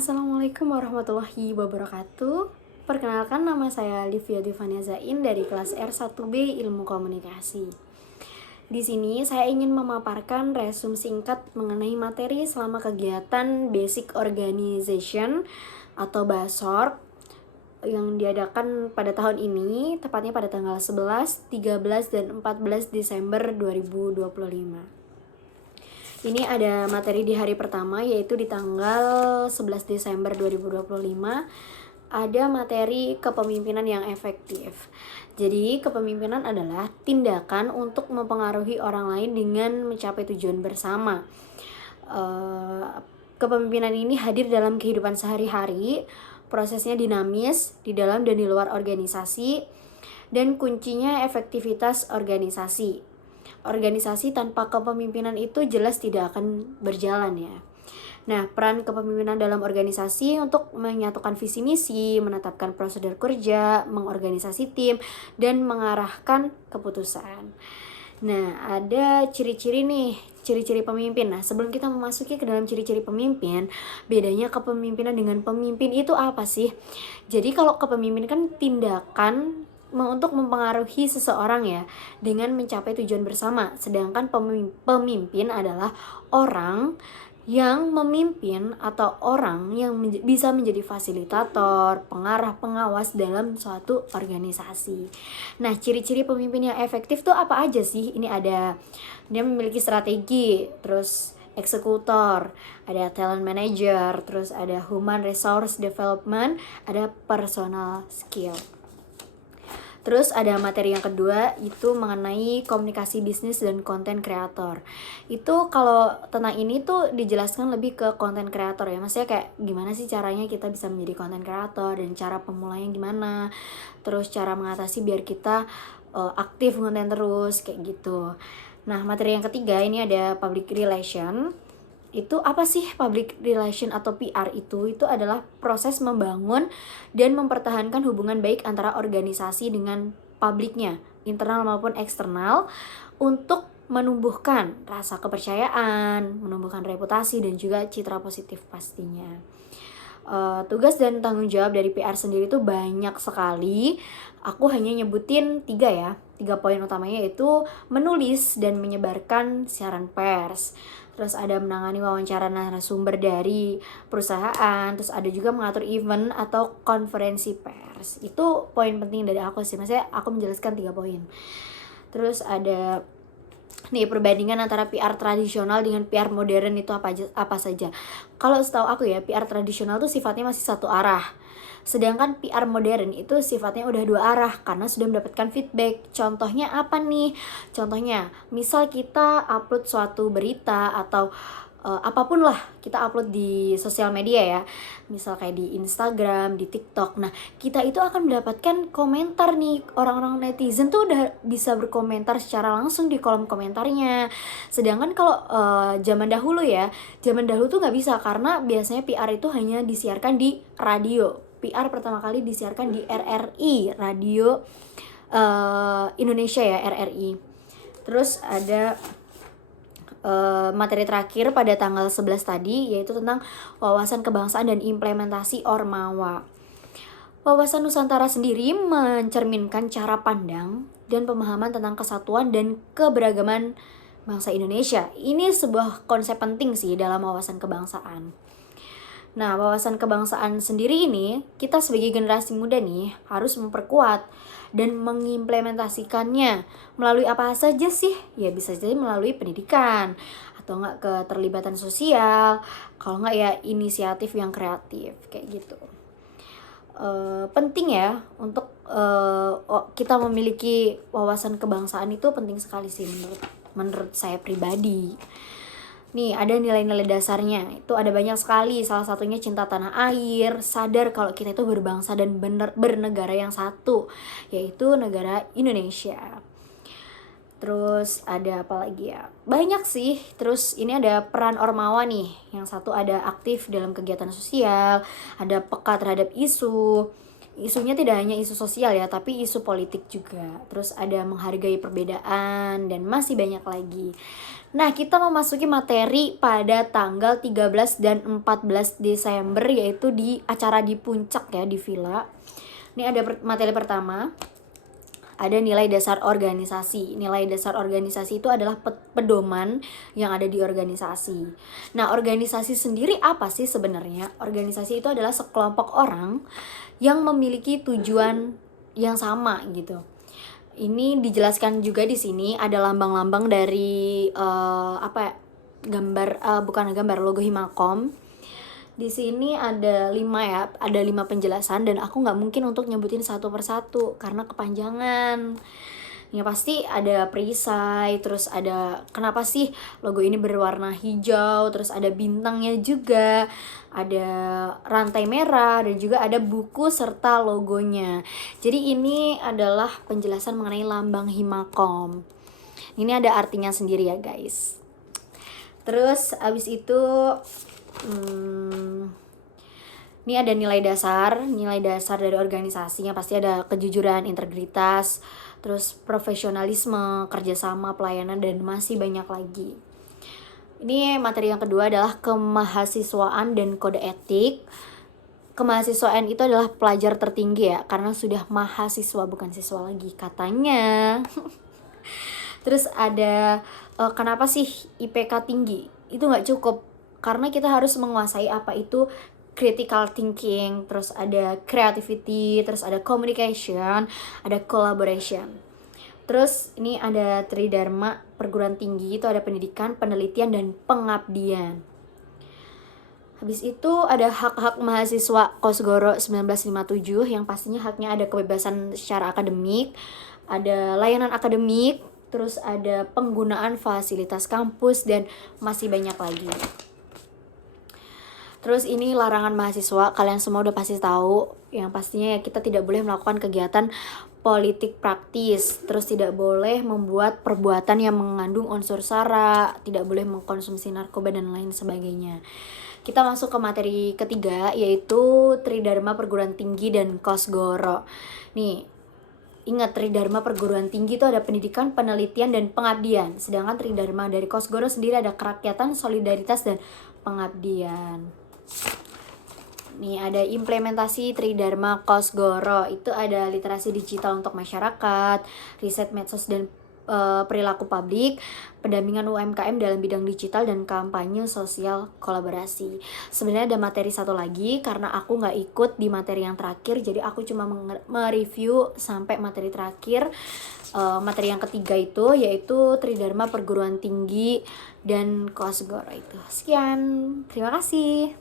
Assalamualaikum warahmatullahi wabarakatuh. Perkenalkan, nama saya Livia Divania Zain dari kelas R1B Ilmu Komunikasi. Di sini saya ingin memaparkan resume singkat mengenai materi selama kegiatan Basic Organization atau BASOR yang diadakan pada tahun ini, tepatnya pada tanggal 11, 13, dan 14 Desember 2025. Ini ada materi di hari pertama, yaitu di tanggal 11 Desember 2025. Ada materi kepemimpinan yang efektif. Jadi, kepemimpinan adalah tindakan untuk mempengaruhi orang lain dengan mencapai tujuan bersama. Kepemimpinan ini hadir dalam kehidupan sehari-hari, prosesnya dinamis di dalam dan di luar organisasi, dan kuncinya efektivitas organisasi. Organisasi tanpa kepemimpinan itu jelas tidak akan berjalan ya. Nah, peran kepemimpinan dalam organisasi untuk menyatukan visi misi, menetapkan prosedur kerja, mengorganisasi tim, dan mengarahkan keputusan. Nah, ada ciri-ciri nih, ciri-ciri pemimpin. Nah, sebelum kita memasuki ke dalam ciri-ciri pemimpin, bedanya kepemimpinan dengan pemimpin itu apa sih? Jadi kalau kepemimpinan kan tindakan untuk mempengaruhi seseorang ya, dengan mencapai tujuan bersama. Sedangkan pemimpin adalah orang yang memimpin atau orang yang bisa menjadi fasilitator, pengarah, pengawas dalam suatu organisasi. Nah, ciri-ciri pemimpin yang efektif tuh apa aja sih? Ini ada, dia memiliki strategi, terus eksekutor, ada talent manager, terus ada human resource development, ada personal skill. Terus ada materi yang kedua, itu mengenai komunikasi bisnis dan konten kreator. Itu kalau tentang ini tuh dijelaskan lebih ke konten kreator ya. Maksudnya kayak gimana sih caranya kita bisa menjadi konten kreator, dan cara pemulainya gimana. Terus cara mengatasi biar kita aktif konten terus kayak gitu. Nah, materi yang ketiga ini ada public relation. Itu apa sih public relation atau PR itu? Itu adalah proses membangun dan mempertahankan hubungan baik antara organisasi dengan publiknya, internal maupun eksternal, untuk menumbuhkan rasa kepercayaan, menumbuhkan reputasi, dan juga citra positif pastinya. Tugas dan tanggung jawab dari PR sendiri itu banyak sekali. Aku hanya nyebutin 3 poin utamanya, yaitu menulis dan menyebarkan siaran pers. Terus ada menangani wawancara narasumber dari perusahaan. Terus ada juga mengatur event atau konferensi pers. Itu poin penting dari aku sih. Maksudnya aku menjelaskan 3 poin. Terus ada nih perbandingan antara PR tradisional dengan PR modern itu apa saja. Kalau setahu aku ya, PR tradisional tuh sifatnya masih satu arah. Sedangkan PR modern itu sifatnya udah 2 arah karena sudah mendapatkan feedback. Contohnya apa nih? Contohnya, misal kita upload suatu berita atau apapun lah, kita upload di sosial media ya, misal kayak di Instagram, di TikTok. Nah, kita itu akan mendapatkan komentar nih, orang-orang netizen tuh udah bisa berkomentar secara langsung di kolom komentarnya. Sedangkan kalau zaman dahulu tuh nggak bisa, karena biasanya PR itu hanya disiarkan di radio. PR pertama kali disiarkan di RRI, Radio Indonesia ya, RRI. Terus ada materi terakhir pada tanggal 11 tadi, yaitu tentang wawasan kebangsaan dan implementasi Ormawa. Wawasan Nusantara sendiri mencerminkan cara pandang dan pemahaman tentang kesatuan dan keberagaman bangsa Indonesia. Ini sebuah konsep penting sih dalam wawasan kebangsaan. Nah, wawasan kebangsaan sendiri ini, kita sebagai generasi muda nih harus memperkuat dan mengimplementasikannya. Melalui apa saja sih? Ya bisa jadi melalui pendidikan, atau enggak keterlibatan sosial, kalau enggak ya inisiatif yang kreatif, kayak gitu. Penting ya untuk kita memiliki wawasan kebangsaan, itu penting sekali sih menurut saya pribadi. Nih, ada nilai-nilai dasarnya. Itu ada banyak sekali. Salah satunya cinta tanah air, sadar kalau kita itu berbangsa dan bernegara yang satu, yaitu negara Indonesia. Terus ada apa lagi ya? Banyak sih. Terus ini ada peran Ormawa nih. Yang satu ada aktif dalam kegiatan sosial, ada peka terhadap isu, Isunya tidak hanya isu sosial ya, tapi isu politik juga. Terus ada menghargai perbedaan dan masih banyak lagi. Nah, kita memasuki materi pada tanggal 13 dan 14 Desember, yaitu di acara di Puncak ya, di Villa. Ini ada materi pertama, ada nilai dasar organisasi. Nilai dasar organisasi itu adalah pedoman yang ada di organisasi. Nah, organisasi sendiri apa sih sebenarnya? Organisasi itu adalah sekelompok orang yang memiliki tujuan yang sama gitu. Ini dijelaskan juga di sini, ada lambang-lambang dari bukan gambar, logo Himakom. Di sini ada 5 ya, ada 5 penjelasan dan aku nggak mungkin untuk nyebutin satu persatu karena kepanjangan. Ya pasti ada perisai, terus ada kenapa sih logo ini berwarna hijau, terus ada bintangnya juga, ada rantai merah, dan juga ada buku serta logonya. Jadi ini adalah penjelasan mengenai lambang Himakom. Ini ada artinya sendiri ya guys. Terus abis itu ini ada nilai dasar dari organisasinya, pasti ada kejujuran, integritas, terus profesionalisme, kerjasama, pelayanan, dan masih banyak lagi. Ini materi yang kedua adalah kemahasiswaan dan kode etik. Kemahasiswaan itu adalah pelajar tertinggi ya, karena sudah mahasiswa bukan siswa lagi katanya. Terus ada kenapa sih IPK tinggi? Itu nggak cukup, karena kita harus menguasai apa itu critical thinking, terus ada creativity, terus ada communication, ada collaboration. Terus ini ada Tridharma perguruan tinggi, itu ada pendidikan, penelitian, dan pengabdian. Habis itu ada hak-hak mahasiswa Kosgoro 1957, yang pastinya haknya ada kebebasan secara akademik, ada layanan akademik, terus ada penggunaan fasilitas kampus, dan masih banyak lagi. Terus ini larangan mahasiswa, kalian semua udah pasti tahu, yang pastinya ya kita tidak boleh melakukan kegiatan politik praktis, terus tidak boleh membuat perbuatan yang mengandung unsur sara, tidak boleh mengkonsumsi narkoba dan lain sebagainya. Kita masuk ke materi ketiga, yaitu Tridharma perguruan tinggi dan Kosgoro. Nih, ingat Tridharma perguruan tinggi itu ada pendidikan, penelitian, dan pengabdian. Sedangkan Tridharma dari Kosgoro sendiri ada kerakyatan, solidaritas, dan pengabdian. Nih ada implementasi Tridharma Kosgoro, itu ada literasi digital untuk masyarakat, riset medsos dan perilaku publik, pendampingan UMKM dalam bidang digital, dan kampanye sosial kolaborasi. Sebenarnya ada materi satu lagi, karena aku nggak ikut di materi yang terakhir, jadi aku cuma mereview sampai materi terakhir. Materi yang ketiga itu yaitu Tridharma perguruan tinggi dan Kosgoro itu. Sekian, terima kasih.